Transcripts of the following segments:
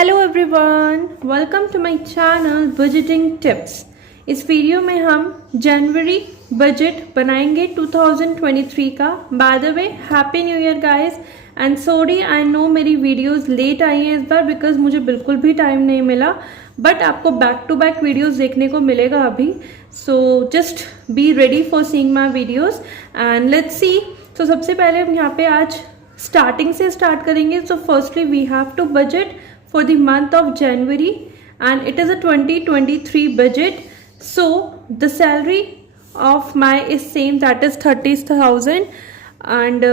Hello everyone, welcome to my channel budgeting tips. इस video में हम जनवरी बजट बनाएंगे 2023 का। By the way happy new year guys and sorry I know मेरी वीडियोस लेट आई हैं इस बार बिकॉज मुझे बिल्कुल भी टाइम नहीं मिला, बट आपको बैक टू बैक वीडियोस देखने को मिलेगा अभी। So just be ready for seeing my videos and let's see. तो सबसे पहले हम यहाँ पे आज स्टार्टिंग से स्टार्ट करेंगे। So firstly we have to budget for the month of January and it is a 2023 budget. So the salary of my is same, that is 30,000 and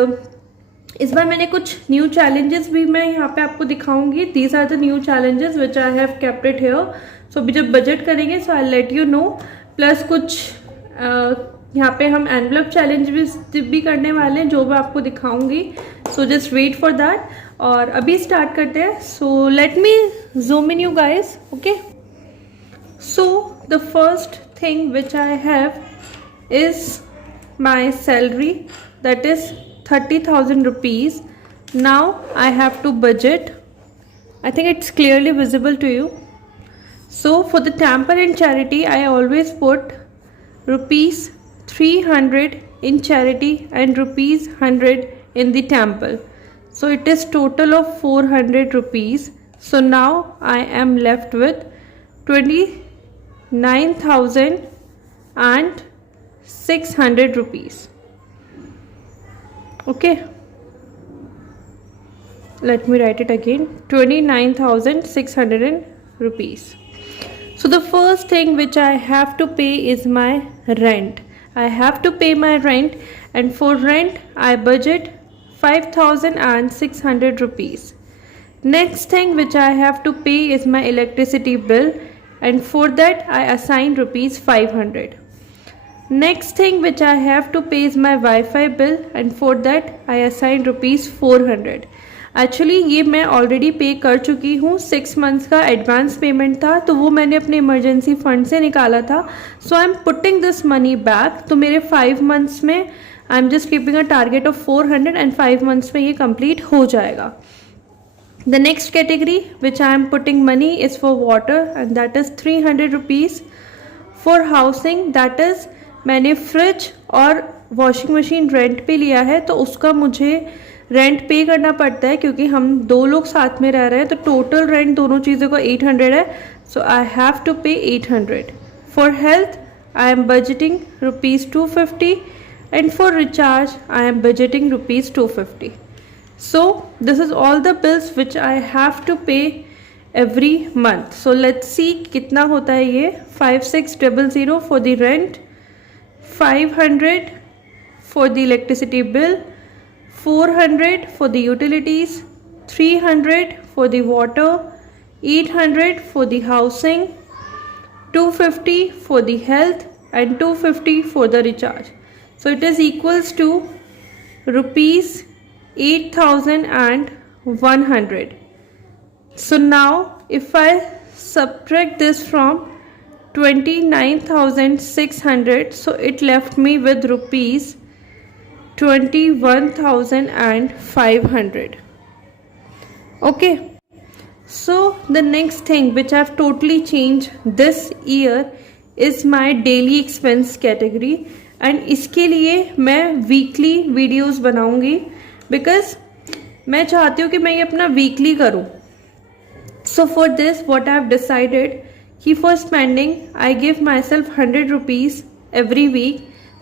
इस बार मैंने कुछ न्यू चैलेंजेस भी मैं यहाँ पे आपको दिखाऊंगी। These are the new challenges which I have kept it here. So अभी जब बजट करेंगे so I let you know. Plus कुछ यहाँ पे हम एनवलप चैलेंज भी करने वाले हैं जो मैं आपको दिखाऊंगी। So just wait for that और अभी स्टार्ट करते हैं। So let me zoom in you guys, okay. So the first thing which I have is my salary, that is 30,000 rupees. Now I have to budget. I think it's clearly visible to you. So for the temple and charity I always put rupees 300 in charity and rupees 100 in the temple. So it is total of 400 rupees. So now I am left with 29,600 rupees. Okay, let me write it again, 29,600 rupees. So the first thing which I have to pay is my rent. I have to pay my rent and for rent I budget 5,600 rupees. Next thing which I have to pay is my electricity bill and for that I assign rupees 500. Next thing which I have to pay is my Wi-Fi bill and for that I assign rupees 400. Actually ये मैं already पे कर चुकी हूँ। 6 months का advance payment था तो वो मैंने अपने इमरजेंसी फंड से निकाला था। So I am putting this money back. तो मेरे 5 मंथ्स में I am just keeping a target of 400 and 5 months में ये कंप्लीट हो जाएगा। The next category which I am putting money is for water and that is 300 rupees. For housing that is मैंने fridge और washing machine rent पे लिया है तो उसका मुझे रेंट पे करना पड़ता है क्योंकि हम 2 लोग साथ में रह रहे हैं तो टोटल रेंट दोनों चीज़ों का 800 है। सो आई have to pay 800। For health I am budgeting rupees 250 and for recharge I am budgeting rupees 250। So this is all the bills which I have to pay every month. So let's see कितना होता है ये। 5600 for the rent, 500 for the electricity bill, 400 for the utilities, 300 for the water, 800 for the housing, 250 for the health and 250 for the recharge. So it is equals to rupees 8,100. So now if I subtract this from 29,600, so it left me with rupees 21,500. Okay, so the next thing which I have totally changed this year is my daily expense category and इसके लिए मैं weekly videos बनाऊंगी because मैं चाहती हूँ कि मैं ये अपना weekly करूँ। So for this what I have decided कि for spending I give myself 100 rupees every week.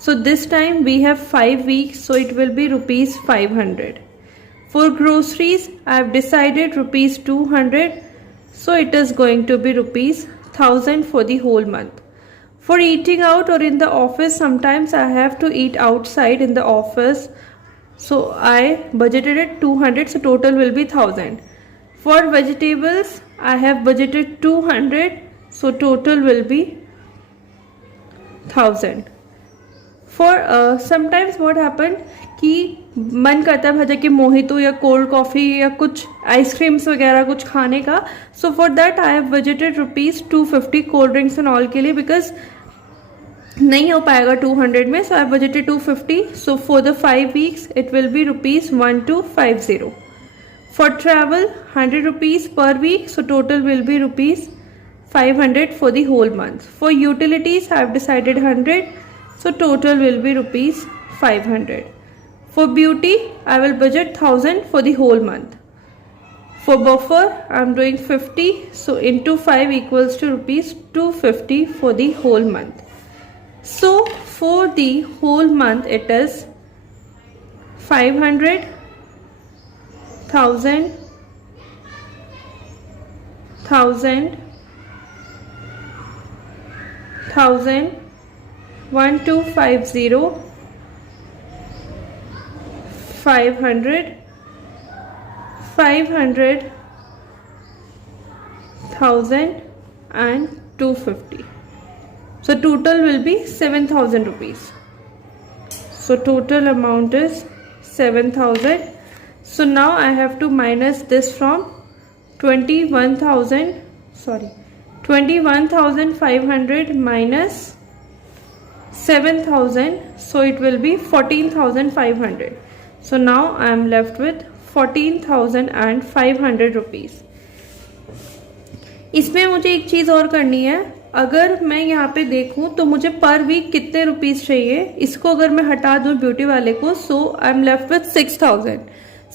So this time we have 5 weeks, so it will be rupees 500. For groceries I have decided rupees 200, so it is going to be rupees 1000 for the whole month. For eating out or in the office, sometimes I have to eat outside in the office, so I budgeted it 200, so total will be 1000. For vegetables I have budgeted 200, so total will be 1000. For sometimes what happened कि मन करता है भजा कि mojito या cold coffee या कुछ ice creams वगैरह कुछ खाने का। So for that I have budgeted rupees 250 cold drinks and all के लिए बिकॉज नहीं हो पाएगा 200 में। So I budgeted 250। So for the 5 weeks it will be rupees 1250। For travel, 100 rupees per week, so total will be rupees 500 for the whole month. For utilities, I have decided 100, so total will be rupees 500. For beauty, I will budget 1000 for the whole month. For buffer, I am doing 50, so into 5 equals to rupees 250 for the whole month. So for the whole month, it is 500, 1000, 1000, 1000, 1250, 500, 500, 1000 and 250. So total will be 7000 rupees. So total amount is 7000. So now I have to minus this from 21,500 minus 7,000. So it will be 14,500. So now I am left with 14,500 rupees. इसमें मुझे एक चीज़ और करनी है. अगर मैं यहाँ पे देखूँ तो मुझे पर वीक कितने रुपीस चाहिए. इसको अगर मैं हटा दूँ ब्यूटी वाले को, सो आई एम लेफ्ट विथ 6000.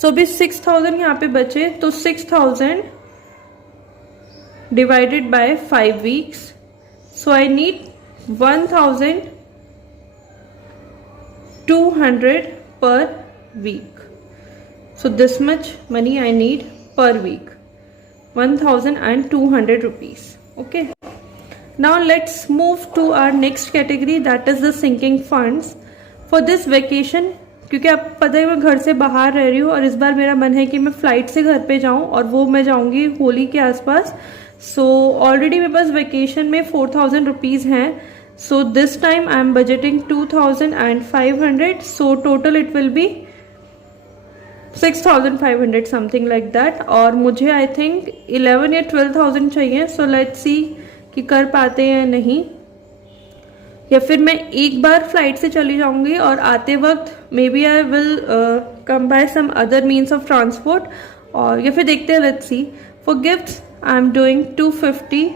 सो अभी 6000 यहाँ पे बचे, तो 6000 divided by 5 weeks. So I need 1200 per week. So this much money I need per week, 1200 rupees. Okay. Now let's move to our next category, that is the sinking funds. For this vacation, क्योंकि आप पता है मैं घर से बाहर रह रही हूँ और इस बार मेरा मन है कि मैं फ्लाइट से घर पे जाऊँ, और वो मैं जाऊँगी होली के आसपास. सो ऑलरेडी मेरे पास वेकेशन में 4000 रुपीज़ हैं. So this time I am budgeting 2500. So total it will B 6500 something like that. और मुझे आई थिंक 11 या 12,000 चाहिए. सो लेट्स सी कि कर पाते हैं या नहीं, या फिर मैं एक बार फ्लाइट से चली जाऊंगी और आते वक्त maybe I will come by some other means of transport, और या फिर देखते हैं. Let's see. For gifts I am doing 250.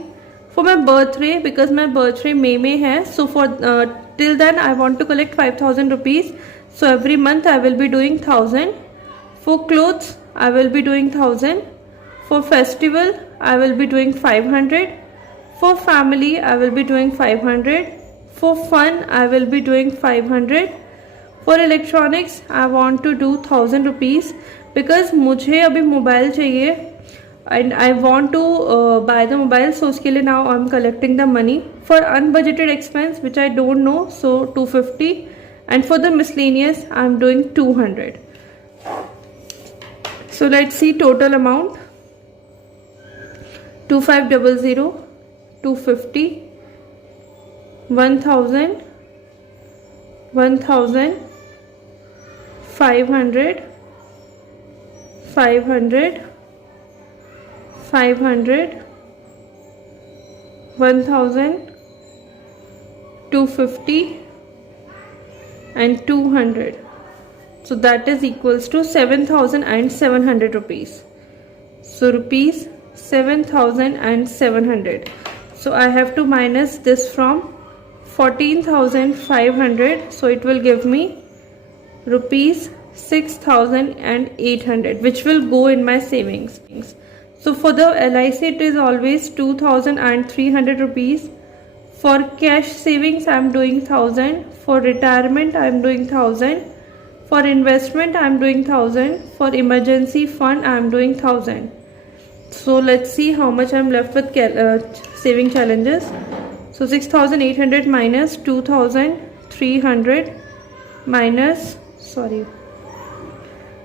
For my birthday, because my birthday मई में है, so for till then I want to collect 5000 rupees. So every month I will be doing 1000. For clothes, I will be doing 1000. For festival, I will be doing 500. For family, I will be doing 500. For fun, I will be doing 500. For electronics, I want to do 1000 rupees because मुझे अभी mobile चाहिए and I want to buy the mobile. So उसके लिए now I'm collecting the money. For unbudgeted expense, which I don't know, so 250. And for the miscellaneous, I'm doing 200. So let's see total amount. 2500, 250, 1000, 1000, 500, 500, 500, 1000, 250 and 200. So that is equals to 7,700 rupees. So rupees 7,700. So I have to minus this from 14,500. So it will give me rupees 6,800, which will go in my savings. So for the LIC, it is always 2,300 rupees. For cash savings, I am doing 1000. For retirement, I am doing 1000. For investment, I am doing 1000. For emergency fund, I am doing 1000. So let's see how much I am left with saving challenges. So 6,800 minus 2,300 minus, sorry.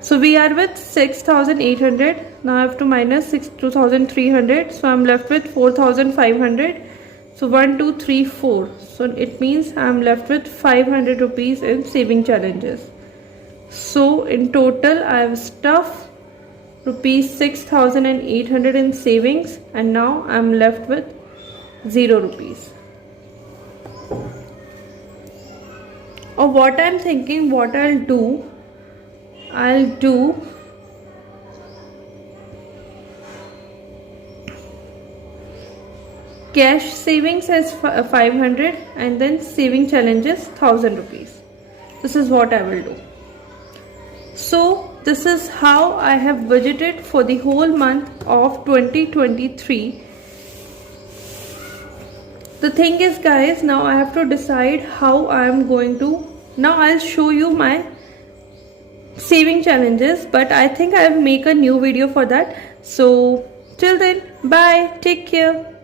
So we are with 6,800. Now I have to minus 2,300. So I am left with 4,500. So 1, 2, 3, 4. So it means I am left with 500 rupees in saving challenges. So in total I have stuffed rupees 6,800 in savings, and now I am left with 0 rupees. Or what I am thinking, what I'll do cash savings as 500, and then saving challenges 1000 rupees. This is what I will do. So this is how I have budgeted for the whole month of 2023. The thing is guys, now I have to decide how I am going to, now I'll show you my saving challenges, but I think I'll make a new video for that. So till then, bye, take care.